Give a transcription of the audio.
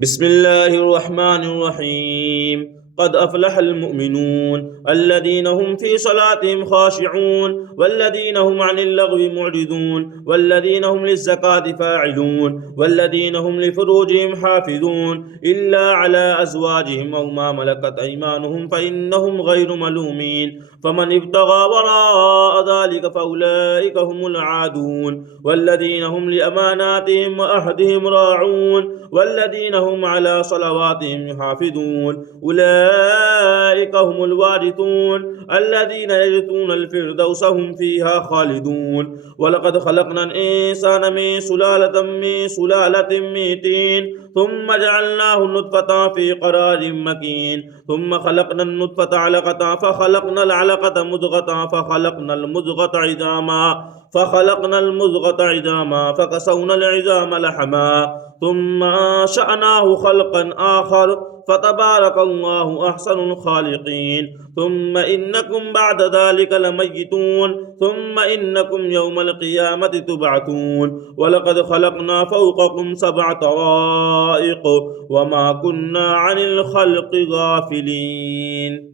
بسم الله الرحمن الرحيم. قد أفلح المؤمنون الذين هم في صلاتهم خاشعون والذين هم عن اللغو معرضون والذين هم للزكاة فاعلون والذين هم لفروجهم حافظون إلا على أزواجهم أو ما ملكت أيمانهم فإنهم غير ملومين فمن ابتغى وراء ذلك فأولئك هم العادون والذين هم لأماناتهم وأهدهم راعون والذين هم على صلواتهم يحافظون أولئك هم الوارثون الذين يرثون الفردوس هم فيها خالدون. ولقد خلقنا الإنسان من سلالة من طين ثم جعلناه نطفة في قرار مكين ثم خلقنا النطفة علقة فخلقنا العلقة مضغة فخلقنا المضغة عظاما فكسونا العظام لحما ثم أنشأناه خلقا آخر فتبارك الله أحسن الخالقين. ثم إنكم بعد ذلك لميتون ثم إنكم يوم القيامة تبعثون. ولقد خلقنا فوقكم 7 طرائق وما كنا عن الخلق غافلين.